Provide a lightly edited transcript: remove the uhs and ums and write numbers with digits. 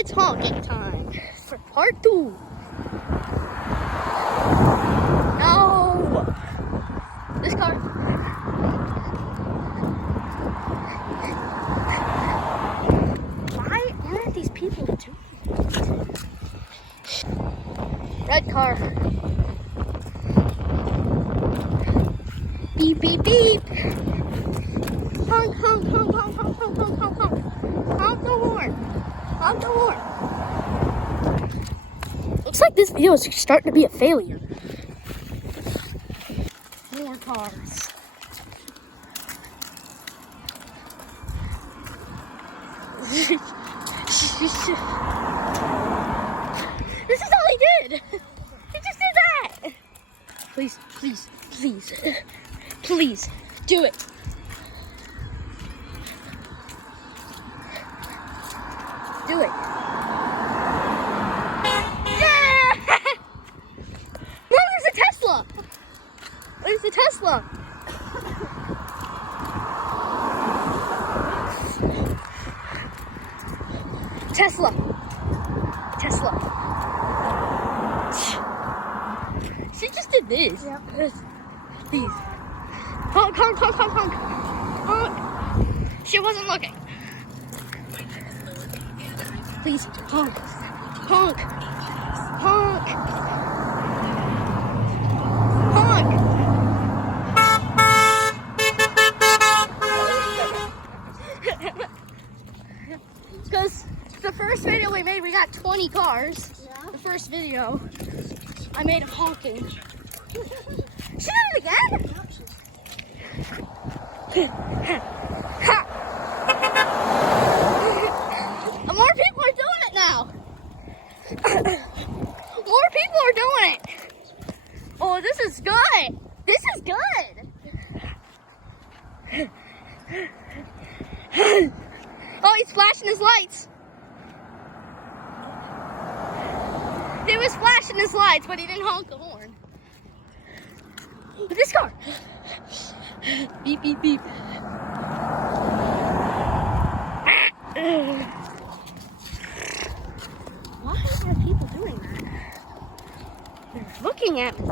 It's honking time for part 2. No! This car. Why aren't these people doing it? Red car. Beep, beep, beep. Honk, honk, honk, honk, honk, honk, honk, honk, honk. Honk the horn. Honk the horn. Looks like this video is starting to be a failure. More cars. This is all he did. He just did that. Please, please, please, please, do it. Do it. Yeah! No, there's a Tesla. There's a Tesla. Tesla. Tesla. She just did this. Yeah. Please. Honk, honk, honk, honk, honk. Honk. She wasn't looking. Please, honk. Honk. Honk. Honk. Because the first video we made, we got 20 cars. Yeah. The first video, I made of honking. She did it again? More people are doing it now. More people are doing it. Oh, this is good. This is good. Oh, he's flashing his lights. He was flashing his lights, but he didn't honk the horn. But this car. Beep, beep, beep. Why are people doing that? They're looking at me.